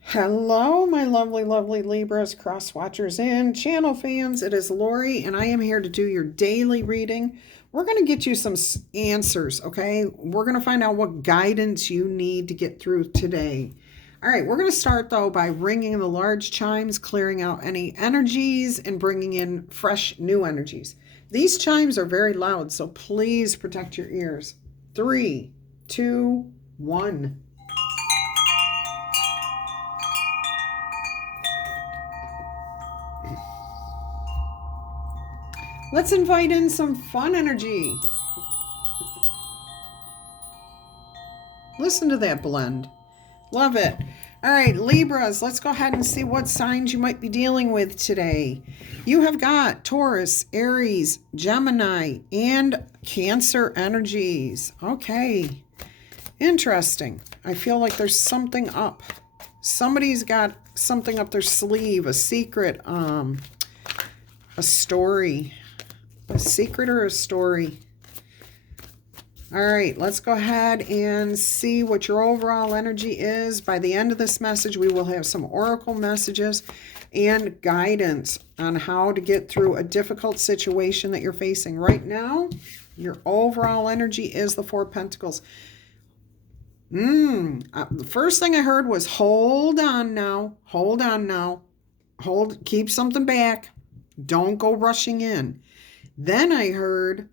Hello, my lovely, lovely Libras, cross watchers, and channel fans. It is Laurie, and I am here to do your daily reading. We're going to get you some answers, okay? We're going to find out what guidance you need to get through today. All right, we're going to start, though, by ringing the large chimes, clearing out any energies, and bringing in fresh, new energies. These chimes are very loud, so please protect your ears. 3, 2, 1. Let's invite in some fun energy. Listen to that blend. Love it. All right, Libras, let's go ahead and see what signs you might be dealing with today. You have got Taurus, Aries, Gemini, and Cancer energies. Okay, interesting. I feel like there's something up. Somebody's got something up their sleeve, a secret, a story. A secret or a story? All right, let's go ahead and see what your overall energy is. By the end of this message, we will have some oracle messages and guidance on how to get through a difficult situation that you're facing. Right now, your overall energy is the Four of Pentacles. The first thing I heard was hold on now. Hold on now. Keep something back. Don't go rushing in. Then I heard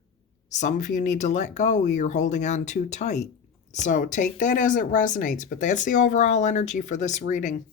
some of you need to let go. You're holding on too tight. So take that as it resonates. But that's the overall energy for this reading.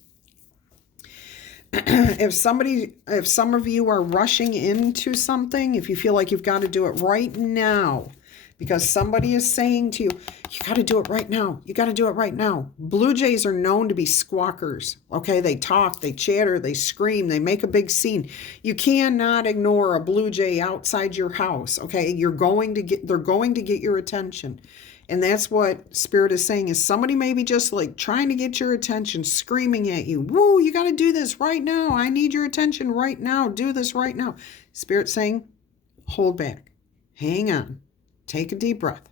If some of you are rushing into something, if you feel like you've got to do it right now, because somebody is saying to you, you got to do it right now. You got to do it right now. Blue jays are known to be squawkers. Okay, they talk, they chatter, they scream, they make a big scene. You cannot ignore a blue jay outside your house. Okay, they're going to get your attention. And that's what Spirit is saying, is somebody maybe just like trying to get your attention, screaming at you. Woo, you got to do this right now. I need your attention right now. Do this right now. Spirit saying, hold back. Hang on. Take a deep breath.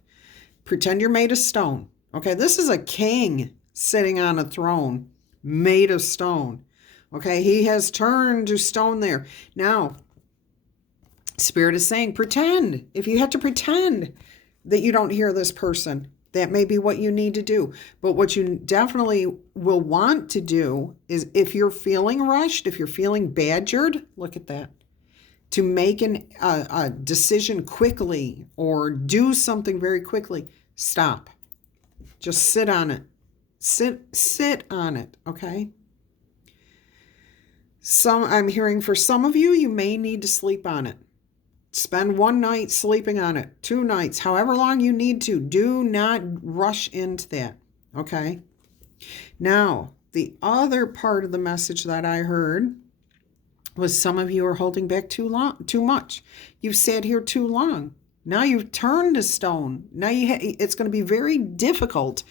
Pretend you're made of stone. Okay, this is a king sitting on a throne made of stone. Okay, he has turned to stone there. Now, Spirit is saying, pretend. If you have to pretend that you don't hear this person, that may be what you need to do. But what you definitely will want to do is, if you're feeling rushed, if you're feeling badgered, look at that. To make a decision quickly or do something very quickly, stop. Just sit on it. Sit on it, okay? I'm hearing for some of you, you may need to sleep on it. Spend one night sleeping on it, 2 nights, however long you need to. Do not rush into that, okay? Now, the other part of the message that I heard was some of you are holding back too much. You've sat here too long. Now you've turned to stone. Now it's going to be very difficult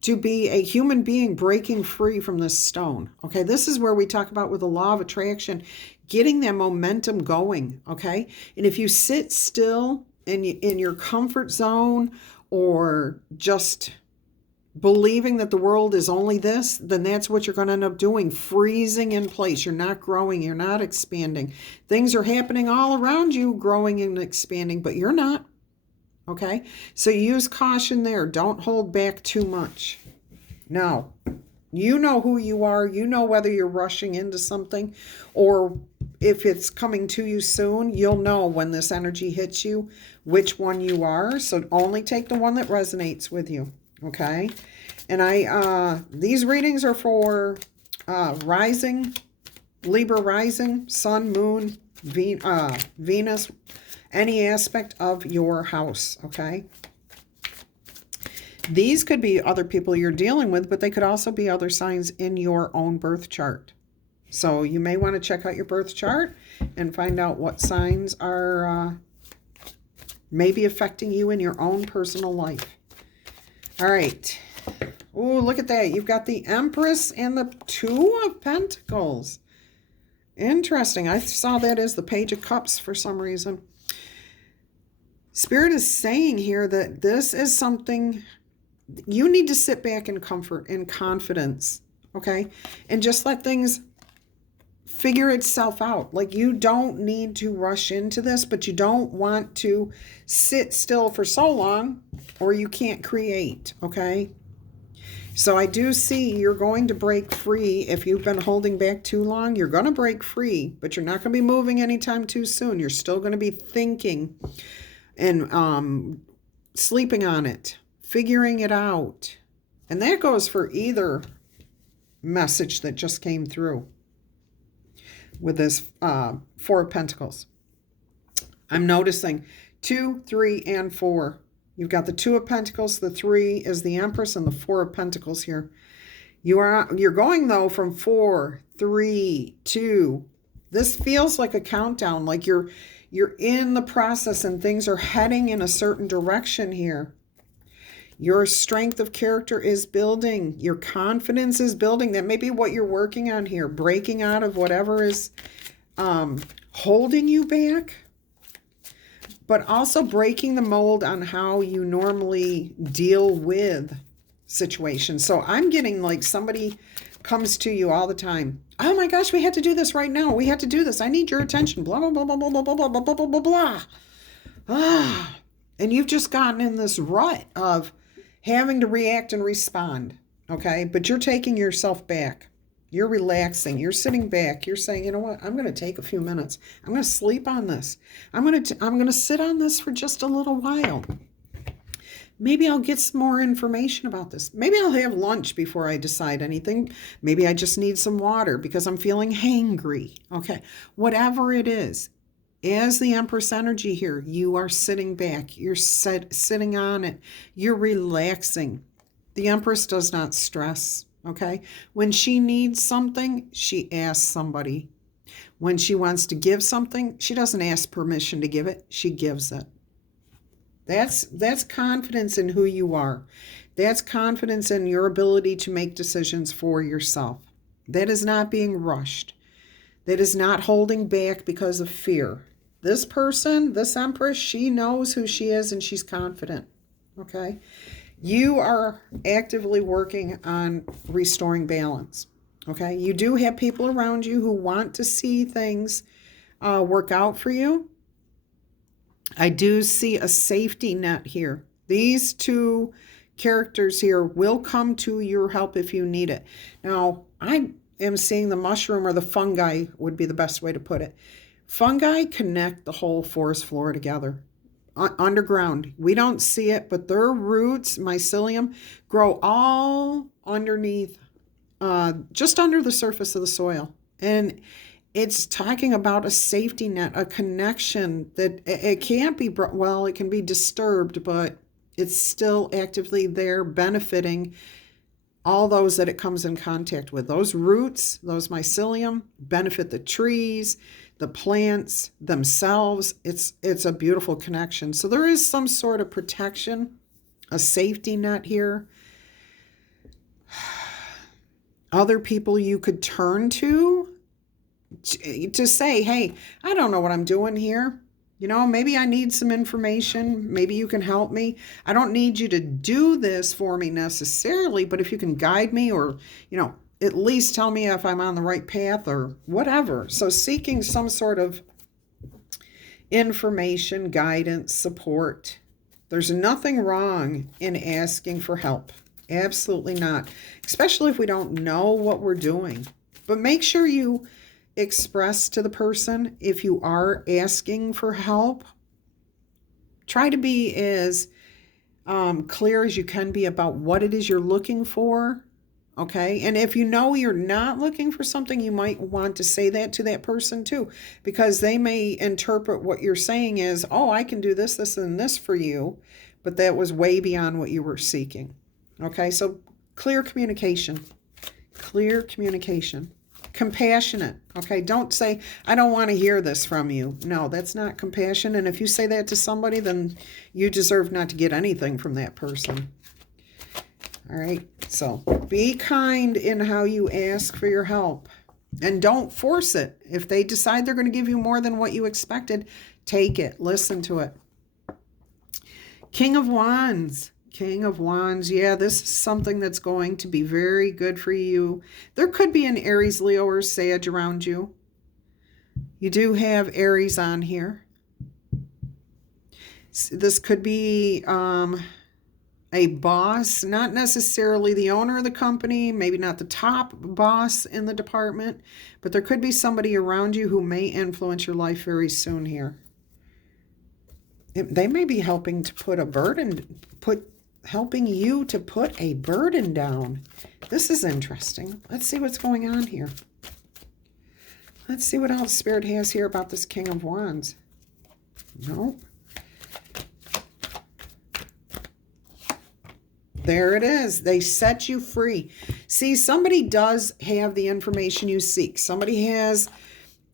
to be a human being breaking free from this stone. Okay, this is where we talk about with the law of attraction, getting that momentum going. Okay, and if you sit still in your comfort zone, or just believing that the world is only this, then that's what you're going to end up doing, freezing in place. You're not growing, you're not expanding. Things are happening all around you, growing and expanding, but you're not. Okay, so use caution there. Don't hold back too much. Now, you know who you are. You know whether you're rushing into something, or if it's coming to you soon. You'll know when this energy hits you, which one you are. So only take the one that resonates with you. Okay, and these readings are for rising, Libra rising, sun, moon, Venus, any aspect of your house. Okay, these could be other people you're dealing with, but they could also be other signs in your own birth chart. So you may want to check out your birth chart and find out what signs are maybe affecting you in your own personal life. All right. Oh, look at that. You've got the Empress and the Two of Pentacles. Interesting. I saw that as the Page of Cups for some reason. Spirit is saying here that this is something you need to sit back in comfort and confidence. okay? And just let things figure itself out. Like, you don't need to rush into this, but you don't want to sit still for so long or you can't create, okay? So I do see you're going to break free. If you've been holding back too long, you're going to break free, but you're not going to be moving anytime too soon. You're still going to be thinking and sleeping on it, figuring it out. And that goes for either message that just came through with this Four of Pentacles. I'm noticing 2, 3, and 4. You've got the 2 of Pentacles, the 3 is the Empress, and the 4 of Pentacles here. You're going, though, from 4, 3, 2. This feels like a countdown, like you're in the process and things are heading in a certain direction here. Your strength of character is building. Your confidence is building. That may be what you're working on here, breaking out of whatever is holding you back, but also breaking the mold on how you normally deal with situations. So I'm getting like somebody comes to you all the time. Oh my gosh, we had to do this right now. We had to do this. I need your attention. Blah, blah, blah, blah, blah, blah, blah, blah, blah, blah, blah. Ah. And you've just gotten in this rut of having to react and respond, okay? But you're taking yourself back. You're relaxing. You're sitting back. You're saying, you know what? I'm going to take a few minutes. I'm going to sleep on this. I'm going to sit on this for just a little while. Maybe I'll get some more information about this. Maybe I'll have lunch before I decide anything. Maybe I just need some water because I'm feeling hangry, okay? Whatever it is. As the Empress energy here, you are sitting back. You're sitting on it. You're relaxing. The Empress does not stress, okay? When she needs something, she asks somebody. When she wants to give something, she doesn't ask permission to give it. She gives it. That's confidence in who you are. That's confidence in your ability to make decisions for yourself. That is not being rushed. That is not holding back because of fear. This person, this Empress, she knows who she is and she's confident, okay? You are actively working on restoring balance, okay? You do have people around you who want to see things work out for you. I do see a safety net here. These 2 characters here will come to your help if you need it. Now, I am seeing the mushroom or the fungi would be the best way to put it. Fungi connect the whole forest floor together. Underground. We don't see it, but their roots, mycelium, grow all underneath, just under the surface of the soil. And it's talking about a safety net, a connection that it can't be, well, it can be disturbed, but it's still actively there benefiting all those that it comes in contact with. Those roots, those mycelium, benefit the trees, the plants themselves. It's a beautiful connection. So there is some sort of protection, a safety net here. Other people you could turn to say, hey, I don't know what I'm doing here. You know, maybe I need some information. Maybe you can help me. I don't need you to do this for me necessarily, but if you can guide me or, you know, at least tell me if I'm on the right path or whatever. So seeking some sort of information, guidance, support. There's nothing wrong in asking for help. Absolutely not. Especially if we don't know what we're doing. But make sure you express to the person if you are asking for help. Try to be as clear as you can be about what it is you're looking for. Okay, and if you know you're not looking for something, you might want to say that to that person too, because they may interpret what you're saying as, oh, I can do this, this, and this for you, but that was way beyond what you were seeking. Okay, so clear communication, compassionate. Okay, don't say, I don't want to hear this from you. No, that's not compassion. And if you say that to somebody, then you deserve not to get anything from that person. All right, so be kind in how you ask for your help and don't force it. If they decide they're going to give you more than what you expected, take it, listen to it. King of Wands, King of Wands. Yeah, this is something that's going to be very good for you. There could be an Aries, Leo, or Sag around you. You do have Aries on here. This could be a boss, not necessarily the owner of the company, maybe not the top boss in the department, but there could be somebody around you who may influence your life very soon here. They may be helping to put a burden, helping you to put a burden down. This is interesting. Let's see what's going on here. Let's see what else Spirit has here about this King of Wands. Nope. There it is. They set you free. See, somebody does have the information you seek. Somebody has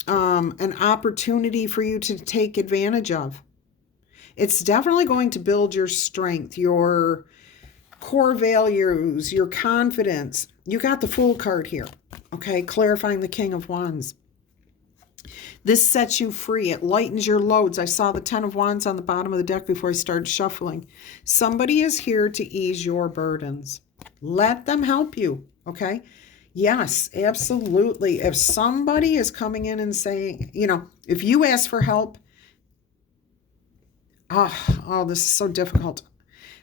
an opportunity for you to take advantage of. It's definitely going to build your strength, your core values, your confidence. You got the Fool card here, okay? Clarifying the King of Wands. This sets you free. It lightens your loads. I saw the 10 of Wands on the bottom of the deck before I started shuffling. Somebody is here to ease your burdens. Let them help you, okay? Yes, absolutely. If somebody is coming in and saying, you know, if you ask for help, oh, this is so difficult.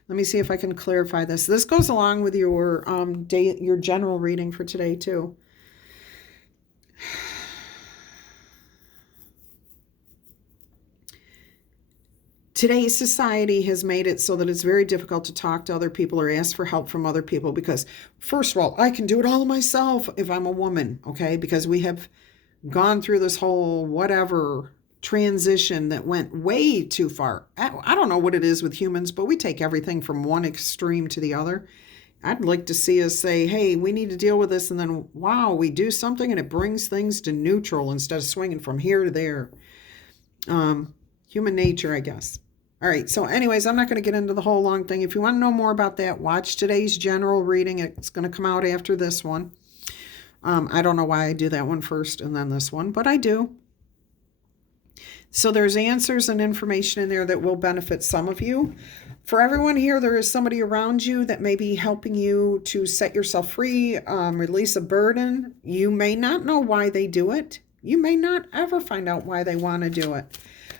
Let me see if I can clarify this. This goes along with your your general reading for today too. Today's society has made it so that it's very difficult to talk to other people or ask for help from other people because, first of all, I can do it all myself if I'm a woman, okay? Because we have gone through this whole whatever transition that went way too far. I don't know what it is with humans, but we take everything from one extreme to the other. I'd like to see us say, hey, we need to deal with this, and then, wow, we do something and it brings things to neutral instead of swinging from here to there. Human nature, I guess. All right, so anyways, I'm not going to get into the whole long thing. If you want to know more about that, watch today's general reading. It's going to come out after this one. I don't know why I do that one first and then this one, but I do. So there's answers and information in there that will benefit some of you. For everyone here, there is somebody around you that may be helping you to set yourself free, release a burden. You may not know why they do it. You may not ever find out why they want to do it.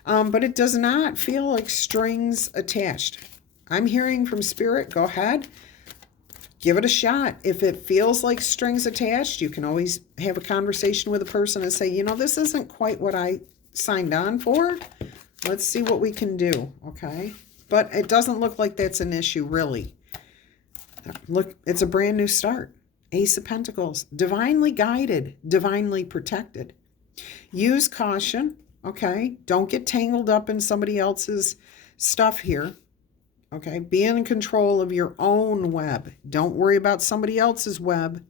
But it does not feel like strings attached. I'm hearing from Spirit, go ahead, give it a shot. If it feels like strings attached, you can always have a conversation with a person and say, you know, this isn't quite what I signed on for. Let's see what we can do, okay? But it doesn't look like that's an issue, really. Look, it's a brand new start. Ace of Pentacles, divinely guided, divinely protected. Use caution. Okay, don't get tangled up in somebody else's stuff here. Okay, be in control of your own web. Don't worry about somebody else's web,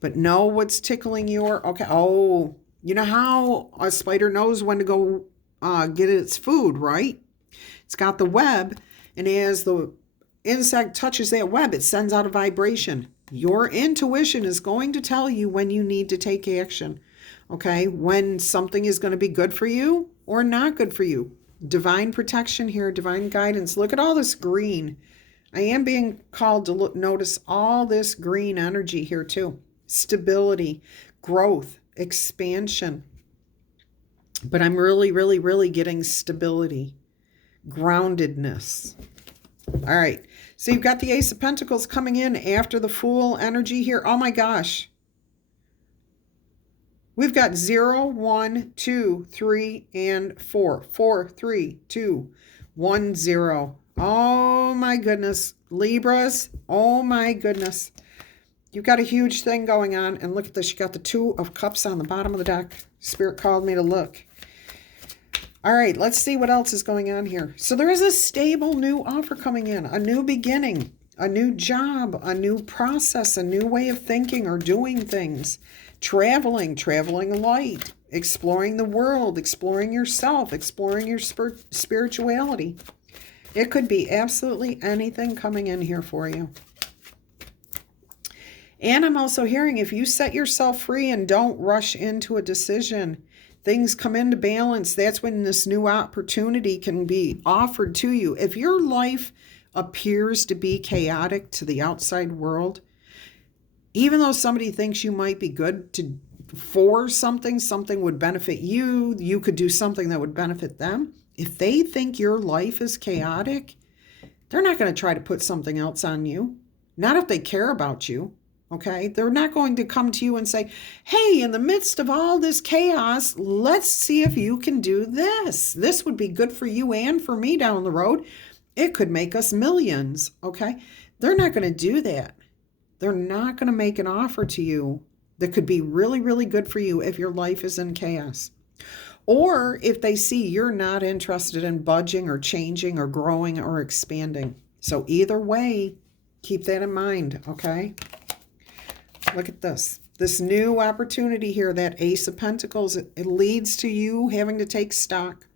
but know what's tickling your, okay, oh, you know how a spider knows when to go get its food, right? It's got the web, and as the insect touches that web, it sends out a vibration. Your intuition is going to tell you when you need to take action. Okay, when something is going to be good for you or not good for you. Divine protection here, divine guidance. Look at all this green. I am being called to notice all this green energy here too. Stability, growth, expansion. But I'm really, really, really getting stability, groundedness. All right, so you've got the Ace of Pentacles coming in after the Fool energy here. Oh my gosh. We've got 0, 1, 2, 3, and 4. 4, 3, 2, 1, 0. Oh my goodness. Libras, oh my goodness. You've got a huge thing going on. And look at this. You got the 2 of Cups on the bottom of the deck. Spirit called me to look. All right, let's see what else is going on here. So there is a stable new offer coming in. A new beginning. A new job. A new process. A new way of thinking or doing things. Traveling light, exploring the world, exploring yourself, exploring your spirituality. It could be absolutely anything coming in here for you. And I'm also hearing if you set yourself free and don't rush into a decision, things come into balance. That's when this new opportunity can be offered to you. If your life appears to be chaotic to the outside world, even though somebody thinks you might be good for something, something would benefit you, you could do something that would benefit them. If they think your life is chaotic, they're not going to try to put something else on you. Not if they care about you, okay? They're not going to come to you and say, hey, in the midst of all this chaos, let's see if you can do this. This would be good for you and for me down the road. It could make us millions, okay? They're not going to do that. They're not going to make an offer to you that could be really, really good for you if your life is in chaos. Or if they see you're not interested in budging or changing or growing or expanding. So either way, keep that in mind, okay? Look at this. This new opportunity here, that Ace of Pentacles, it leads to you having to take stock.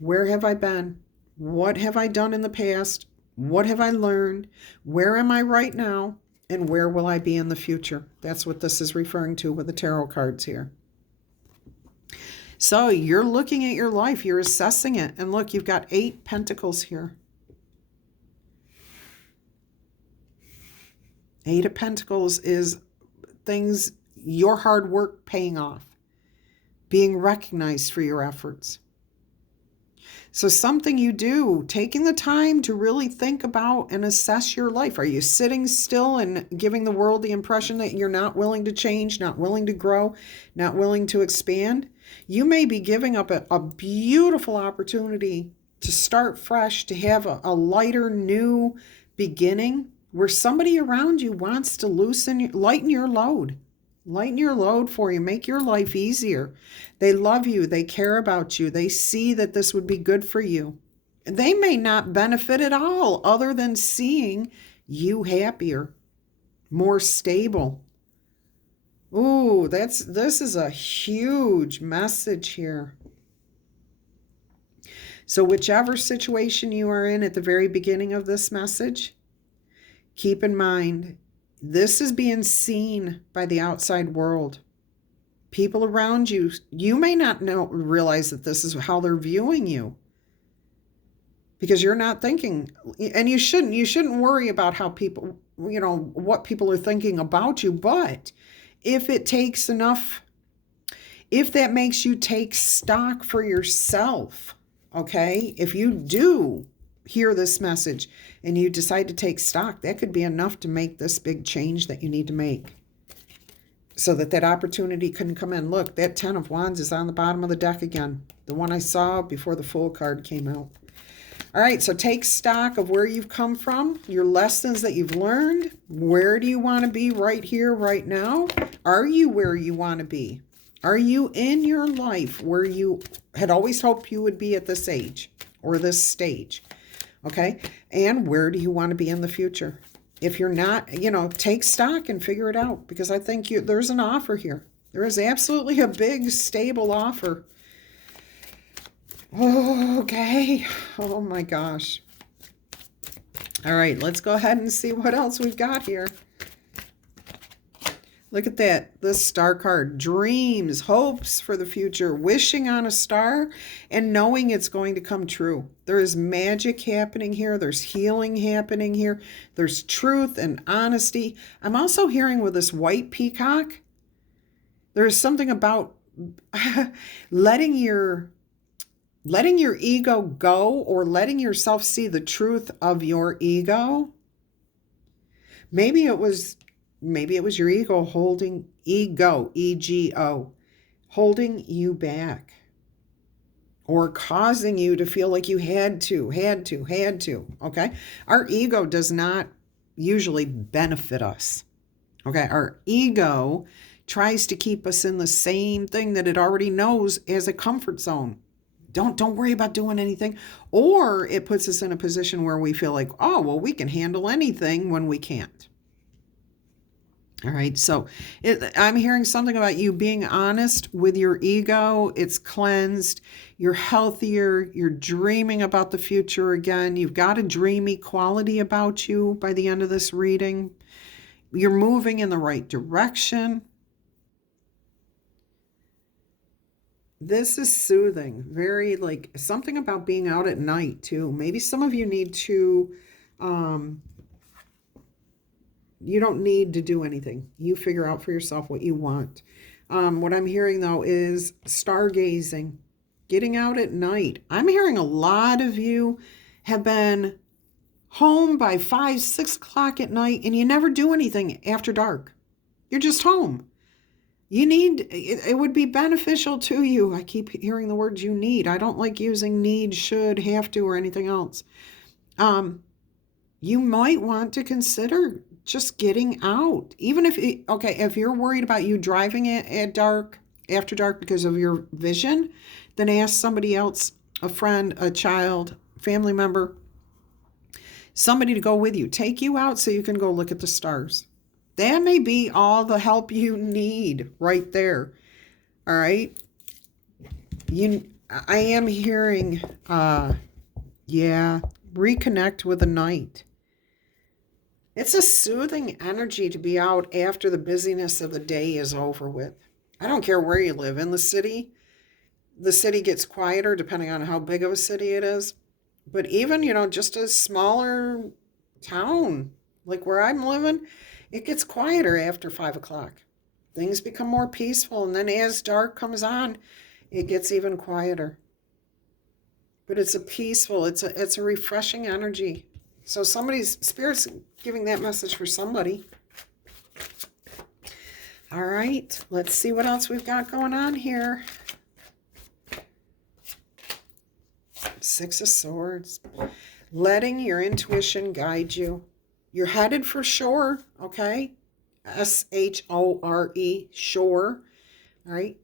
Where have I been? What have I done in the past? What have I learned? Where am I right now? And where will I be in the future? That's what this is referring to with the tarot cards here. So you're looking at your life, you're assessing it. And look, you've got 8 Pentacles here. 8 of Pentacles is things, your hard work paying off, being recognized for your efforts. So something you do, taking the time to really think about and assess your life. Are you sitting still and giving the world the impression that you're not willing to change, not willing to grow, not willing to expand? You may be giving up a beautiful opportunity to start fresh, to have a lighter, new beginning where somebody around you wants to lighten your load. Lighten your load for you. Make your life easier. They love you. They care about you. They see that this would be good for you. They may not benefit at all other than seeing you happier, more stable. Ooh, this is a huge message here. So whichever situation you are in at the very beginning of this message, keep in mind, this is being seen by the outside world. People around you, you may not realize that this is how they're viewing you. Because you're not thinking, and you shouldn't worry about how people, what people are thinking about you. But if it takes enough, if that makes you take stock for yourself, okay, if you do hear this message and you decide to take stock, that could be enough to make this big change that you need to make so that opportunity can come in. Look, that 10 of Wands is on the bottom of the deck again, the one I saw before the Fool card came out. All right, so take stock of where you've come from, your lessons that you've learned. Where do you want to be right here, right now? Are you where you want to be? Are you in your life where you had always hoped you would be at this age or this stage? Okay, and where do you want to be in the future? If you're not, take stock and figure it out, because I think there's an offer here. There is absolutely a big, stable offer. Okay. Oh my gosh. All right, let's go ahead and see what else we've got here. Look at that, this star card. Dreams, hopes for the future, wishing on a star and knowing it's going to come true. There is magic happening here. There's healing happening here. There's truth and honesty. I'm also hearing with this white peacock, there's something about letting your ego go, or letting yourself see the truth of your ego. Maybe it was your ego holding, E-G-O, holding you back, or causing you to feel like you had to, okay? Our ego does not usually benefit us, okay? Our ego tries to keep us in the same thing that it already knows as a comfort zone. Don't worry about doing anything. Or it puts us in a position where we feel like, oh, well, we can handle anything when we can't. All right, so I'm hearing something about you being honest with your ego. It's cleansed. You're healthier. You're dreaming about the future again. You've got a dreamy quality about you by the end of this reading. You're moving in the right direction. This is soothing. Very, like, something about being out at night, too. Maybe some of you need to, you don't need to do anything. You figure out for yourself what you want. What I'm hearing, though, is stargazing, getting out at night. I'm hearing a lot of you have been home by 5, 6 o'clock at night, and you never do anything after dark. You're just home. You need, it would be beneficial to you. I keep hearing the words you need. I don't like using need, should, have to, or anything else. You might want to consider just getting out. Even if, if you're worried about you driving at dark, after dark because of your vision, then ask somebody else, a friend, a child, family member, somebody to go with you. Take you out so you can go look at the stars. That may be all the help you need right there. All right. I am hearing, reconnect with the night. It's a soothing energy to be out after the busyness of the day is over with. I don't care where you live. In the city gets quieter depending on how big of a city it is. But even, just a smaller town, like where I'm living, it gets quieter after 5 o'clock. Things become more peaceful. And then as dark comes on, it gets even quieter. But it's a peaceful, it's a refreshing energy. So Spirit's giving that message for somebody. All right, let's see what else we've got going on here. 6 of Swords. Letting your intuition guide you. You're headed for shore, okay? S-H-O-R-E, shore. All right.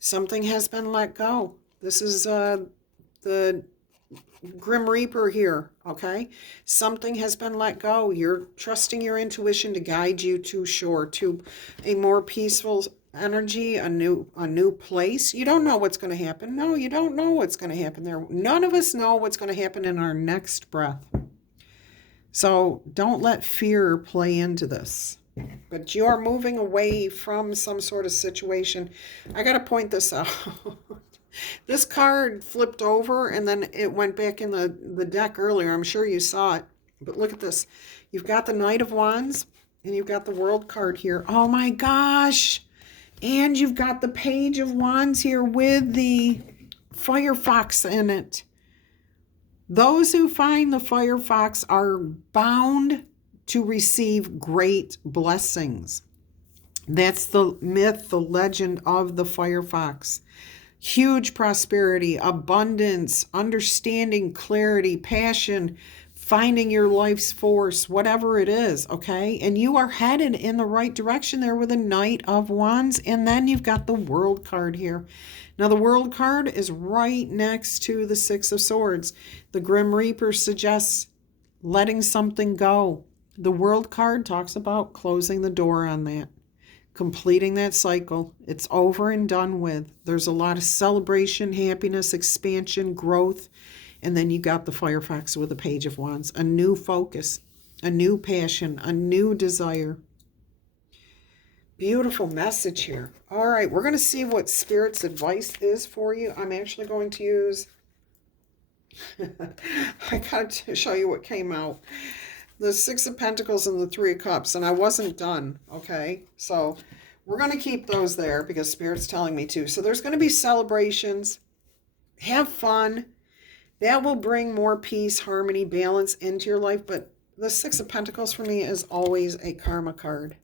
Something has been let go. This is the Grim Reaper here, okay? Something has been let go. You're trusting your intuition to guide you to shore, to a more peaceful energy, a new place. You don't know what's going to happen. No, you don't know what's going to happen there. None of us know what's going to happen in our next breath. So don't let fear play into this. But you are moving away from some sort of situation. I got to point this out. This card flipped over and then it went back in the deck earlier. I'm sure you saw it. But look at this. You've got the Knight of Wands and you've got the World card here. Oh my gosh. And you've got the Page of Wands here with the Firefox in it. Those who find the Firefox are bound to receive great blessings. That's the myth, the legend of the Firefox. Huge prosperity, abundance, understanding, clarity, passion, finding your life's force, whatever it is, okay? And you are headed in the right direction there with a Knight of Wands. And then you've got the World card here. Now, the World card is right next to the 6 of Swords. The Grim Reaper suggests letting something go. The World card talks about closing the door on that. Completing that cycle. It's over and done with. There's a lot of celebration, happiness, expansion, growth. And then you got the Firefox with the Page of Wands. A new focus, a new passion, a new desire. Beautiful message here. All right, we're going to see what Spirit's advice is for you. I'm actually going to use... I got to show you what came out. The 6 of Pentacles and the 3 of Cups, and I wasn't done, okay? So we're going to keep those there because Spirit's telling me to. So there's going to be celebrations. Have fun. That will bring more peace, harmony, balance into your life. But the 6 of Pentacles for me is always a karma card.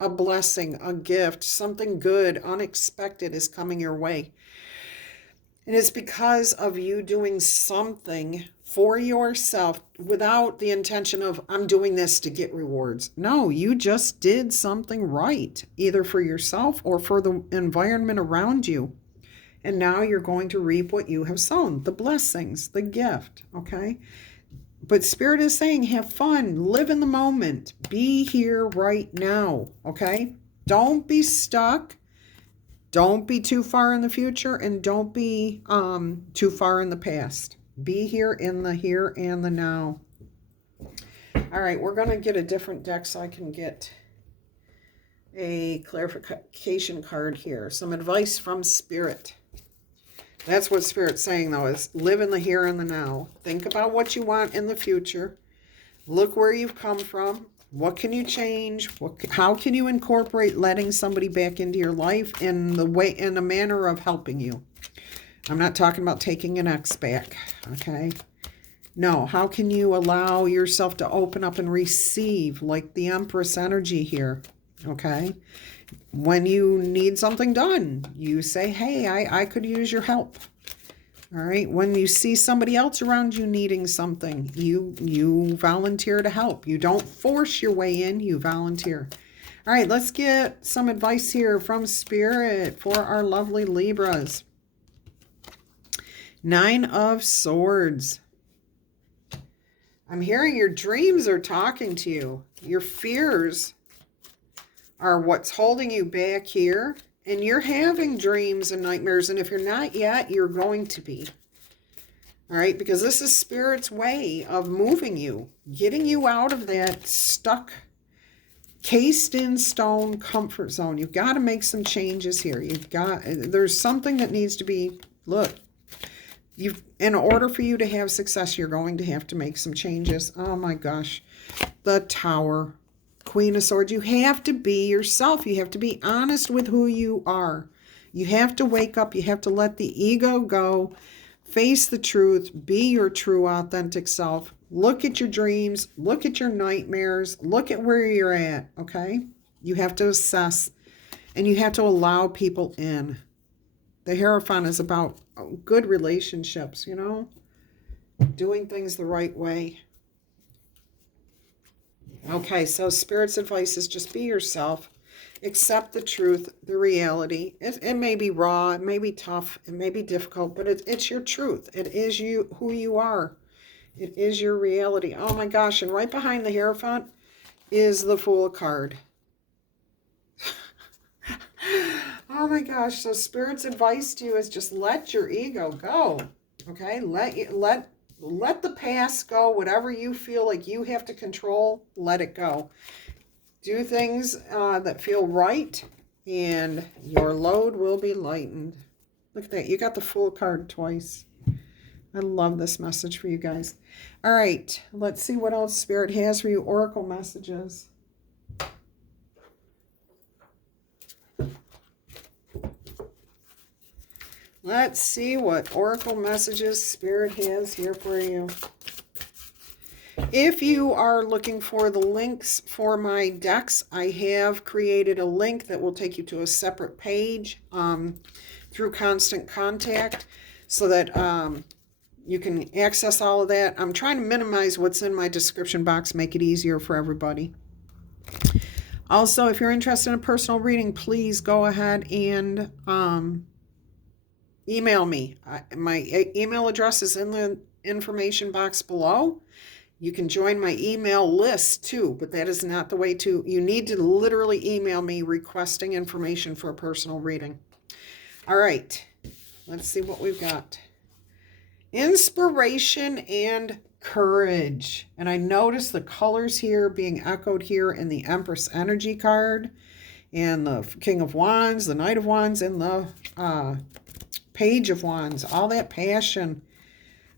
A blessing, a gift, something good, unexpected is coming your way. And it's because of you doing something for yourself without the intention of, I'm doing this to get rewards. No, you just did something right, either for yourself or for the environment around you. And now you're going to reap what you have sown, the blessings, the gift, okay? But Spirit is saying, have fun, live in the moment, be here right now, okay? Don't be stuck. Don't be too far in the future, and don't be too far in the past. Be here in the here and the now. All right, we're going to get a different deck so I can get a clarification card here. Some advice from Spirit. That's what Spirit's saying, though, is live in the here and the now. Think about what you want in the future. Look where you've come from. What can you change? How can you incorporate letting somebody back into your life in a manner of helping you? I'm not talking about taking an ex back, okay? No, how can you allow yourself to open up and receive, like the Empress energy here, okay? When you need something done, you say, hey, I could use your help. All right. When you see somebody else around you needing something, you volunteer to help. You don't force your way in, you volunteer. All right, let's get some advice here from Spirit for our lovely Libras. 9 of Swords. I'm hearing your dreams are talking to you. Your fears are what's holding you back here. And you're having dreams and nightmares. And if you're not yet, you're going to be. All right? Because this is Spirit's way of moving you. Getting you out of that stuck, cased in stone comfort zone. You've got to make some changes here. There's something that needs to be, look. In order for you to have success, you're going to have to make some changes. Oh my gosh. The Tower. Queen of Swords. You have to be yourself. You have to be honest with who you are. You have to wake up. You have to let the ego go. Face the truth. Be your true, authentic self. Look at your dreams. Look at your nightmares. Look at where you're at, okay? You have to assess. And you have to allow people in. The Hierophant is about good relationships, you know? Doing things the right way. Okay, so Spirit's advice is just be yourself. Accept the truth, the reality. It may be raw, it may be tough, it may be difficult, but it's your truth. It is you, who you are. It is your reality. Oh my gosh, and right behind the Hierophant is the Fool card. Oh my gosh, so Spirit's advice to you is just let your ego go. Okay, let the past go. Whatever you feel like you have to control, let it go. Do things that feel right, and your load will be lightened. Look at that. You got the Fool card twice. I love this message for you guys. All right. Let's see what else Spirit has for you. Oracle messages. Let's see what Oracle messages Spirit has here for you. If you are looking for the links for my decks, I have created a link that will take you to a separate page through Constant Contact so that you can access all of that. I'm trying to minimize what's in my description box, make it easier for everybody. Also, if you're interested in a personal reading, please go ahead and email me. My email address is in the information box below. You can join my email list too, but that is not the way to. You need to literally email me requesting information for a personal reading. All right, let's see what we've got. Inspiration and courage. And I notice the colors here being echoed here in the Empress energy card and the King of Wands, the Knight of Wands, and the Page of Wands. All that passion.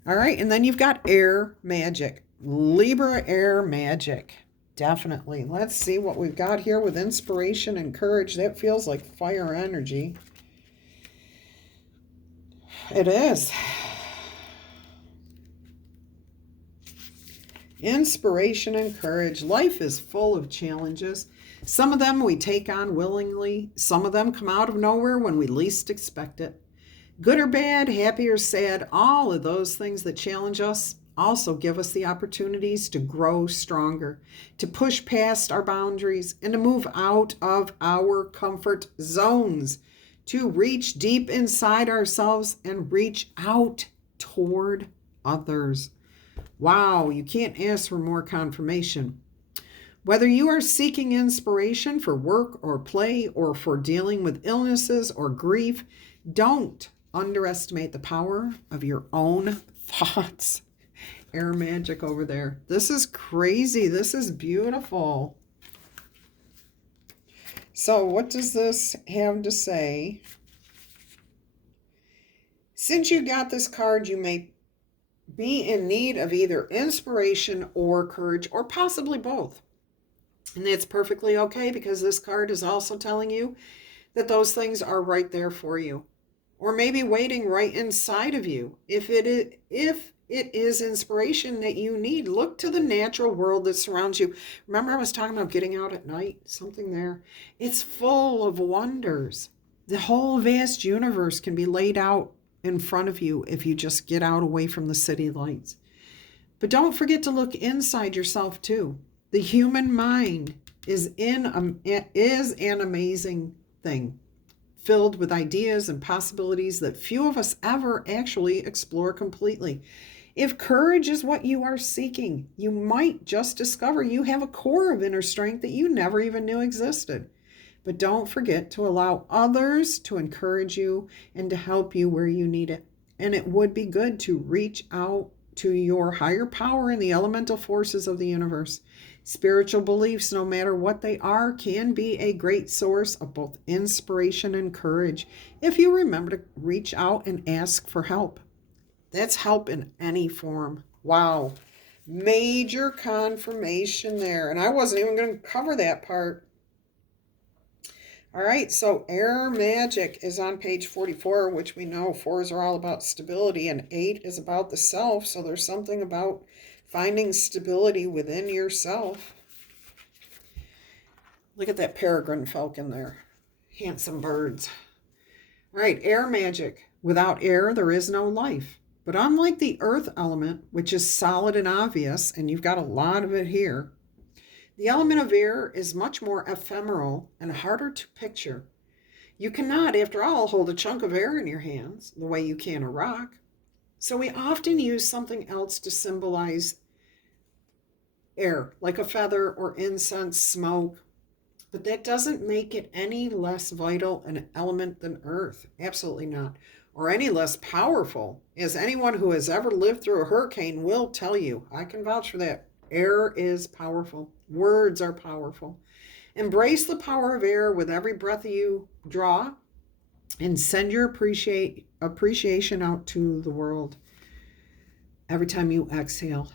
All right, and then you've got air magic. Libra air magic. Definitely. Let's see what we've got here with inspiration and courage. That feels like fire energy. It is. Inspiration and courage. Life is full of challenges. Some of them we take on willingly. Some of them come out of nowhere when we least expect it. Good or bad, happy or sad, all of those things that challenge us also give us the opportunities to grow stronger, to push past our boundaries, and to move out of our comfort zones, to reach deep inside ourselves and reach out toward others. Wow, you can't ask for more confirmation. Whether you are seeking inspiration for work or play or for dealing with illnesses or grief, don't underestimate the power of your own thoughts. Air magic over there. This is crazy. This is beautiful. So what does this have to say? Since you got this card, you may be in need of either inspiration or courage, or possibly both. And that's perfectly okay, because this card is also telling you that those things are right there for you, or maybe waiting right inside of you. If it is inspiration that you need, look to the natural world that surrounds you. Remember, I was talking about getting out at night, something there. It's full of wonders. The whole vast universe can be laid out in front of you if you just get out away from the city lights. But don't forget to look inside yourself too. The human mind is an amazing thing, filled with ideas and possibilities that few of us ever actually explore completely. If courage is what you are seeking, you might just discover you have a core of inner strength that you never even knew existed. But don't forget to allow others to encourage you and to help you where you need it. And it would be good to reach out to your higher power and the elemental forces of the universe. Spiritual beliefs, no matter what they are, can be a great source of both inspiration and courage if you remember to reach out and ask for help. That's help in any form. Wow. Major confirmation there. And I wasn't even going to cover that part. All right, so air magic is on page 44, which we know 4s are all about stability and 8 is about the self. So there's something about finding stability within yourself. Look at that peregrine falcon there. Handsome birds. All right, air magic. Without air, there is no life. But unlike the earth element, which is solid and obvious, and you've got a lot of it here, the element of air is much more ephemeral and harder to picture. You cannot, after all, hold a chunk of air in your hands the way you can a rock. So we often use something else to symbolize air, like a feather or incense, smoke. But that doesn't make it any less vital an element than earth. Absolutely not. Or any less powerful, as anyone who has ever lived through a hurricane will tell you. I can vouch for that. Air is powerful. Words are powerful. Embrace the power of air with every breath you draw, and send your appreciation out to the world every time you exhale.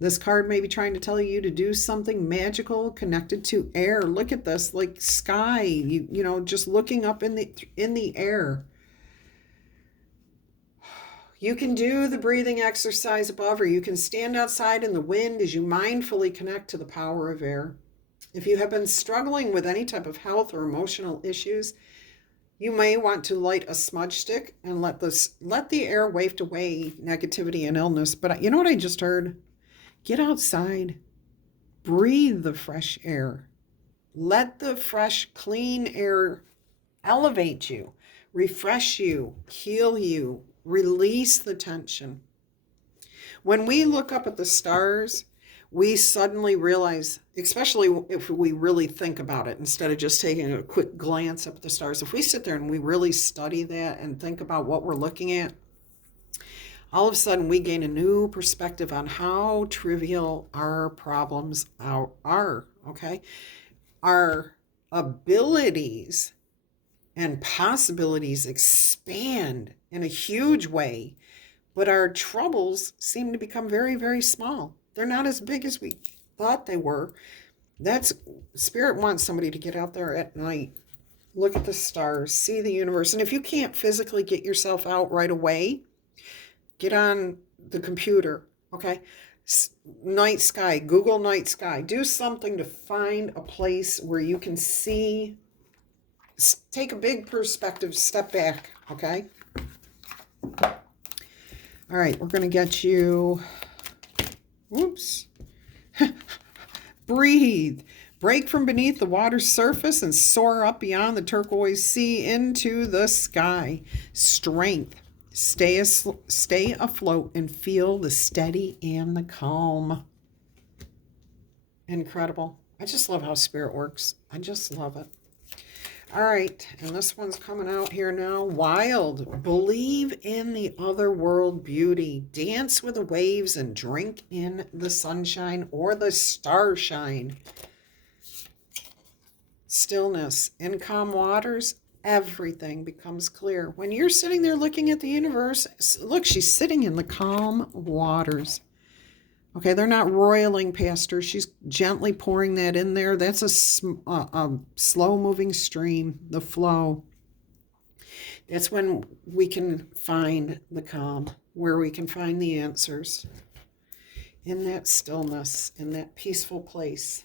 This card may be trying to tell you to do something magical connected to air. Look at this, like sky, you know, just looking up in the air. You can do the breathing exercise above, or you can stand outside in the wind as you mindfully connect to the power of air. If you have been struggling with any type of health or emotional issues, you may want to light a smudge stick and let the air waft away negativity and illness. But you know what I just heard? Get outside. Breathe the fresh air. Let the fresh, clean air elevate you, refresh you, heal you, release the tension. When we look up at the stars, we suddenly realize, especially if we really think about it, instead of just taking a quick glance up at the stars, if we sit there and we really study that and think about what we're looking at, all of a sudden we gain a new perspective on how trivial our problems are, okay? Our abilities and possibilities expand in a huge way, but our troubles seem to become very, very small. They're not as big as we thought they were. That's Spirit wants somebody to get out there at night, look at the stars, see the universe. And if you can't physically get yourself out right away, get on the computer, okay? Night sky, Google night sky. Do something to find a place where you can see. Take a big perspective, step back, okay? All right, we're going to get you, whoops, breathe. Break from beneath the water's surface and soar up beyond the turquoise sea into the sky. Strength. Stay afloat and feel the steady and the calm. Incredible. I just love how Spirit works. I just love it. All right, and this one's coming out here now. Wild. Believe in the other world beauty. Dance with the waves and drink in the sunshine or the starshine. stillness. In calm waters, everything becomes clear. When you're sitting there looking at the universe, look, she's sitting in the calm waters. Okay, they're not roiling past her. She's gently pouring that in there. That's a slow-moving stream, the flow. That's when we can find the calm, where we can find the answers. In that stillness, in that peaceful place.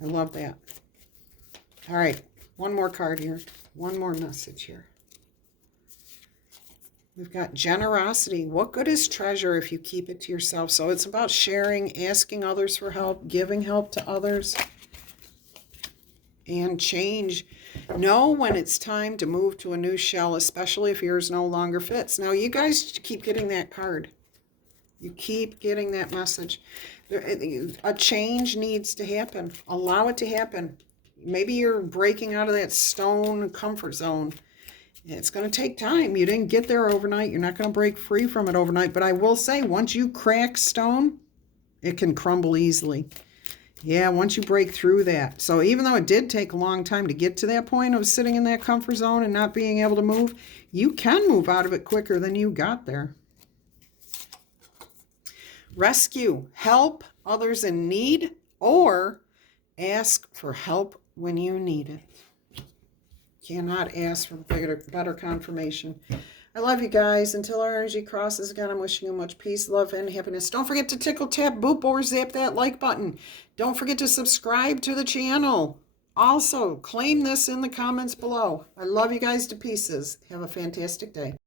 I love that. All right, one more card here. One more message here. We've got generosity. What good is treasure if you keep it to yourself? So it's about sharing, asking others for help, giving help to others, and change. Know when it's time to move to a new shell, especially if yours no longer fits. Now, you guys keep getting that card. You keep getting that message. A change needs to happen. Allow it to happen. Maybe you're breaking out of that stone comfort zone. It's going to take time. You didn't get there overnight. You're not going to break free from it overnight. But I will say, once you crack stone, it can crumble easily. Yeah, once you break through that. So even though it did take a long time to get to that point of sitting in that comfort zone and not being able to move, you can move out of it quicker than you got there. Rescue, help others in need, or ask for help when you need it. Cannot ask for better confirmation. I love you guys. Until our energy crosses again, I'm wishing you much peace, love, and happiness. Don't forget to tickle, tap, boop, or zap that like button. Don't forget to subscribe to the channel. Also, claim this in the comments below. I love you guys to pieces. Have a fantastic day.